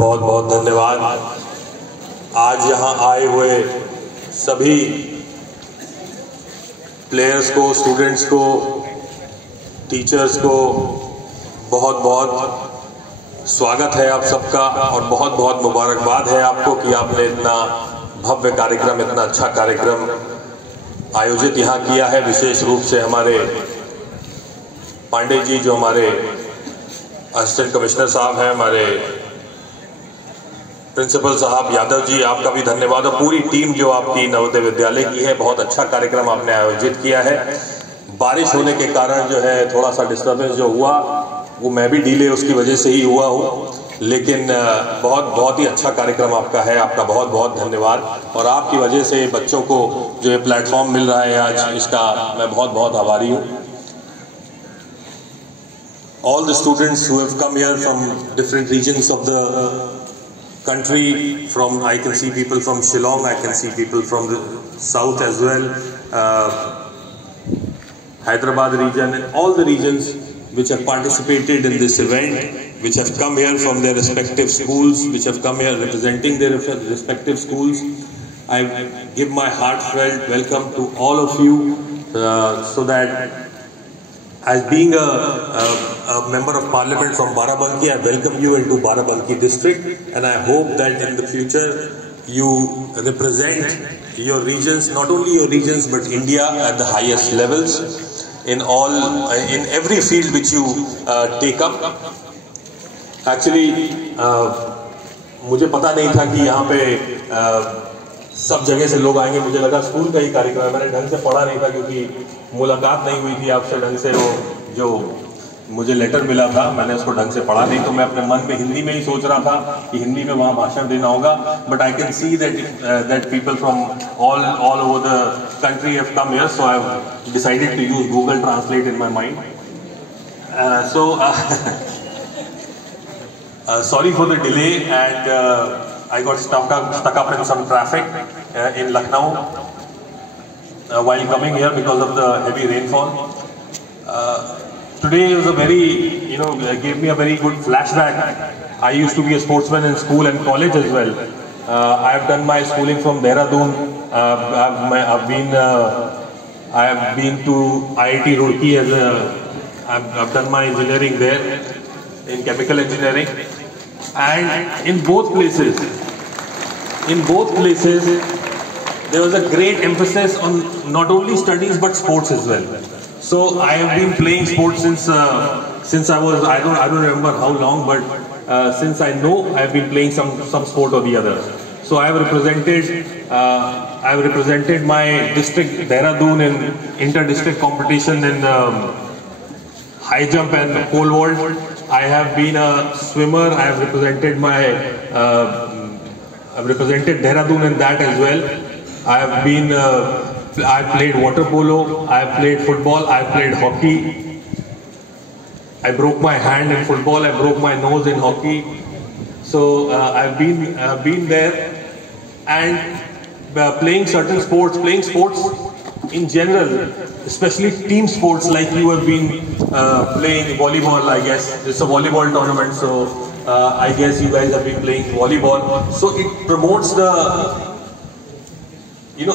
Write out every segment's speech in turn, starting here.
बहुत बहुत धन्यवाद। आज यहाँ आए हुए सभी प्लेयर्स को, स्टूडेंट्स को, टीचर्स को बहुत बहुत स्वागत है आप सबका और बहुत बहुत मुबारकबाद है आपको कि आपने इतना भव्य कार्यक्रम, इतना अच्छा कार्यक्रम आयोजित यहाँ किया है। विशेष रूप से हमारे पांडे जी जो हमारे असिस्टेंट कमिश्नर साहब हैं, हमारे प्रिंसिपल साहब यादव जी, आपका भी धन्यवाद और पूरी टीम जो आपकी नवोदय विद्यालय की है। बहुत अच्छा कार्यक्रम आपने आयोजित किया है। बारिश होने के कारण जो है थोड़ा सा डिस्टर्बेंस जो हुआ वो मैं भी डिले उसकी वजह से ही हुआ हूँ, लेकिन बहुत ही अच्छा कार्यक्रम आपका है। आपका बहुत बहुत धन्यवाद और आपकी वजह से बच्चों को जो ये प्लेटफॉर्म मिल रहा है आज, इसका मैं बहुत बहुत आभारी हूँ। All the students who have come here from different regions of the country, I can see people from Shillong, I can see people from the south as well, Hyderabad region, and all the regions which have participated in this event, which have come here from their respective schools, which have come here representing their respective schools. I give my heartfelt welcome to all of you, so that as being a member of parliament from Barabanki, I welcome you into Barabanki district, and I hope that in the future you represent your regions, not only your regions but India at the highest levels in every field which you take up. Actually, मुझे पता नहीं था कि यहाँ पे सब जगह से लोग आएंगे। मुझे लगा स्कूल का ही कार्यक्रम है, मैंने ढंग से पढ़ा नहीं था क्योंकि मुलाकात नहीं हुई थी आपसे ढंग से। वो जो मुझे लेटर मिला था मैंने उसको ढंग से पढ़ा नहीं, तो मैं अपने मन में हिंदी में ही सोच रहा था कि हिंदी में वहाँ भाषण देना होगा। But I can see that people from all over the country have come here, so I have decided to use Google Translate in my mind. Sorry for the delay, and I got stuck up in some traffic in Lucknow while coming here because of the heavy rainfall. Today was gave me a very good flashback. I used to be a sportsman in school and college as well. I have done my schooling from Dehradun. I have been to IIT Roorkee I've done my engineering there in chemical engineering. And in both places, there was a great emphasis on not only studies but sports as well. So I have been playing sports since I was, I don't remember how long, but since I know, I have been playing some sport or the other. So I have represented my district Dehradun in inter-district competition in high jump and pole vault. I have been a swimmer. I have represented Dehradun in that as well. I played water polo. I have played football. I have played hockey. I broke my hand in football. I broke my nose in hockey. So I've been there and playing certain sports, in general, especially team sports like you have been playing volleyball. I guess it's a volleyball tournament, so I guess you guys have been playing volleyball. So it promotes a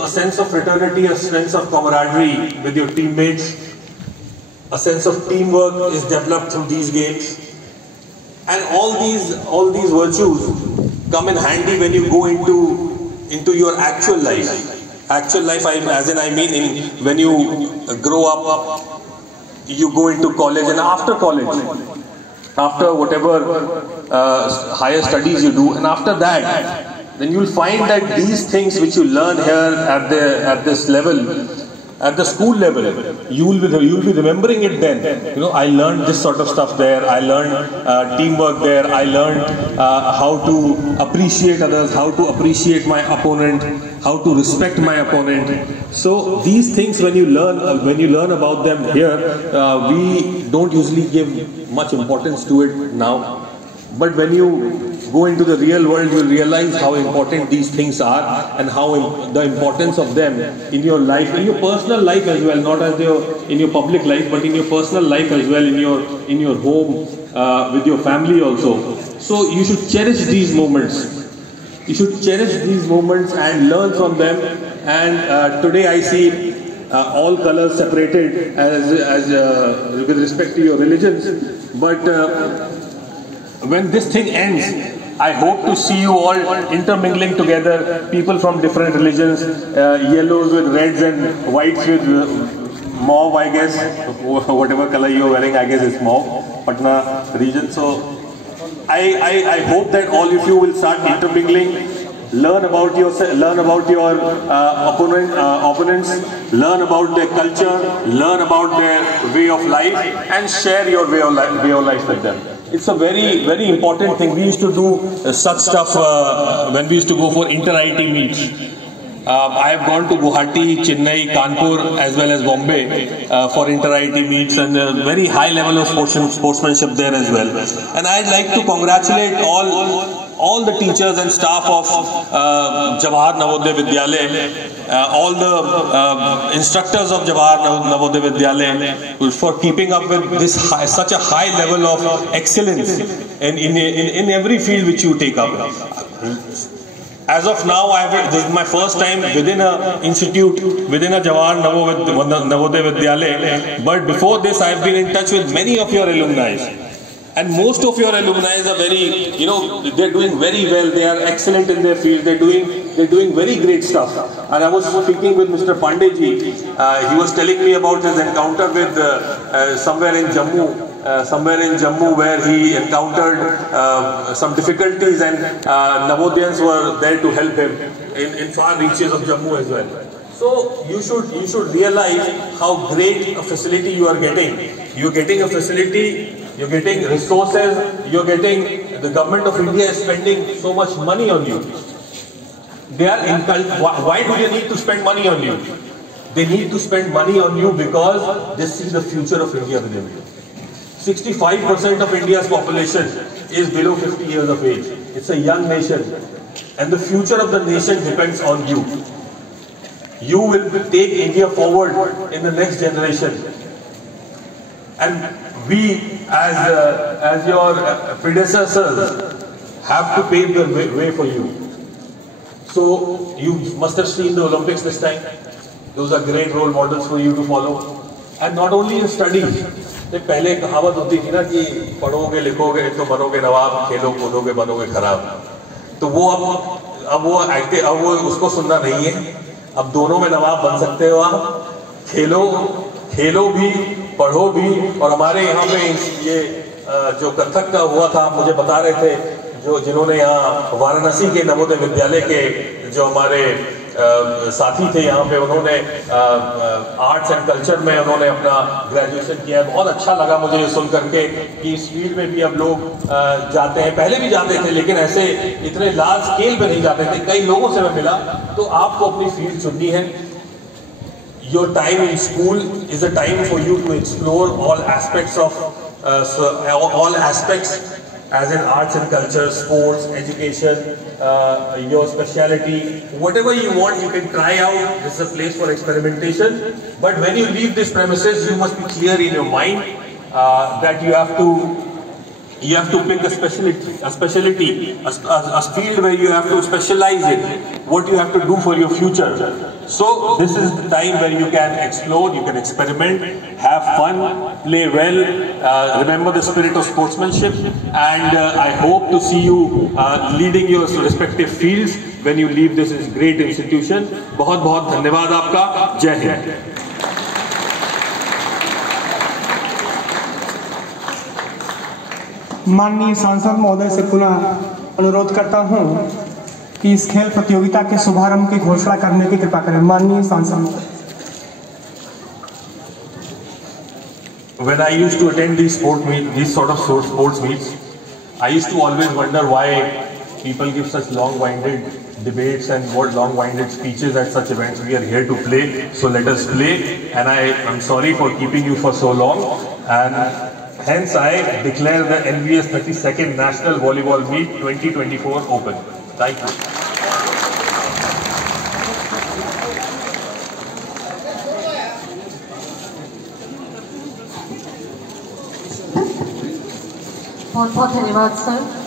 sense of fraternity, a sense of camaraderie with your teammates. A sense of teamwork is developed through these games, and all these virtues come in handy when you go into your actual life. Actual life, when you grow up, you go into college, and after college, after whatever higher studies you do, and after that, then you'll find that these things which you learn here at this level, at the school level, you'll be remembering it then. I learned this sort of stuff there. I learned teamwork there. I learned how to appreciate others, how to appreciate my opponent, how to respect my opponent. So these things, when you learn about them here, we don't usually give much importance to it now. But when you go into the real world, you realize how important these things are and how the importance of them in your life, in your personal life as well, not as in your public life, but in your personal life as well, in your home, with your family also. So you should cherish these moments. You should cherish these moments and learn from them. And today I see all colors separated as with respect to your religions. But when this thing ends, I hope to see you all intermingling together, people from different religions, yellows with reds and whites with mauve, I guess, whatever color you're wearing, I guess it's mauve, Patna region. So I hope that all of you will start intermingling, learn about your opponents, learn about their culture, learn about their way of life, and share your way of life with them. It's a very, very important thing. We used to do such stuff when we used to go for inter-IT meets. I have gone to Guwahati, Chennai, Kanpur as well as Bombay for inter-IT meets, and very high level of sportsmanship there as well. And I'd like to congratulate all the teachers and staff of Jawahar Navodaya Vidyalaya, all the instructors of Jawahar Navodaya Vidyalaya for keeping up with this such a high level of excellence in every field which you take up. As of now, this is my first time within an institute, within a Jawahar Navodaya Vidyalaya. But before this, I've been in touch with many of your alumni. And most of your alumni are very, they're doing very well. They are excellent in their field. They're doing very great stuff. And I was speaking with Mr. Pandeyji. He was telling me about his encounter with somewhere in Jammu, where he encountered some difficulties, and Navodayans were there to help him in far reaches of Jammu as well. So you should realize how great a facility you are getting. You're getting a facility, you're getting resources, you're getting, the government of India is spending so much money on you. Why do they need to spend money on you? They need to spend money on you because they see the future of India within you. 65% of India's population is below 50 years of age. It's a young nation. And the future of the nation depends on you. You will take India forward in the next generation. And we, as your predecessors, have to pave the way for you. So you must have seen the Olympics this time. Those are great role models for you to follow. And not only in studies. पहले कहावत होती थी ना कि पढ़ोगे लिखोगे तो बनोगे नवाब, खेलो कूदोगे बनोगे खराब. तो वो अब वो उसको सुनना नहीं है. अब दोनों में नवाब बन सकते हो आप. खेलो भी, पढ़ो भी. और हमारे यहाँ पे ये जो कथक का हुआ था, मुझे बता रहे थे जिन्होंने यहाँ वाराणसी के नवोदय विद्यालय के जो हमारे साथी थे यहाँ पे, उन्होंने आर्ट्स एंड कल्चर में उन्होंने अपना ग्रेजुएशन किया है. बहुत अच्छा लगा मुझे ये सुन करके कि इस फील्ड में भी अब लोग जाते हैं. पहले भी जाते थे लेकिन ऐसे इतने लार्ज स्केल पे नहीं जाते थे. कई लोगों से मैं मिला. तो आपको अपनी फील्ड चुननी है. Your time in school is a time for you to explore all aspects as in arts and culture, sports, education, your speciality, whatever you want, you can try out. This is a place for experimentation. But when you leave this premises, you must be clear in your mind that you have to pick a specialty, a field where you have to specialize in, what you have to do for your future. So this is the time where you can explore, you can experiment, have fun, play well, remember the spirit of sportsmanship, and I hope to see you leading your respective fields when you leave this great institution. बहुत बहुत धन्यवाद आपका. जय हिंद. माननीय सांसद महोदय से पुनः अनुरोध करता हूं कि इस खेल प्रतियोगिता के शुभारंभ की घोषणा करने की कृपा करें. माननीय सांसद महोदय. When I used to attend these sort of sports meets, I used to always wonder why people give such long-winded debates and what long-winded speeches at such events. We are here to play, so let us play. And I am sorry for keeping you for so long. And hence, I declare the NVS 32nd National Volleyball Meet 2024 open. Thank you. बहुत बहुत धन्यवाद sir.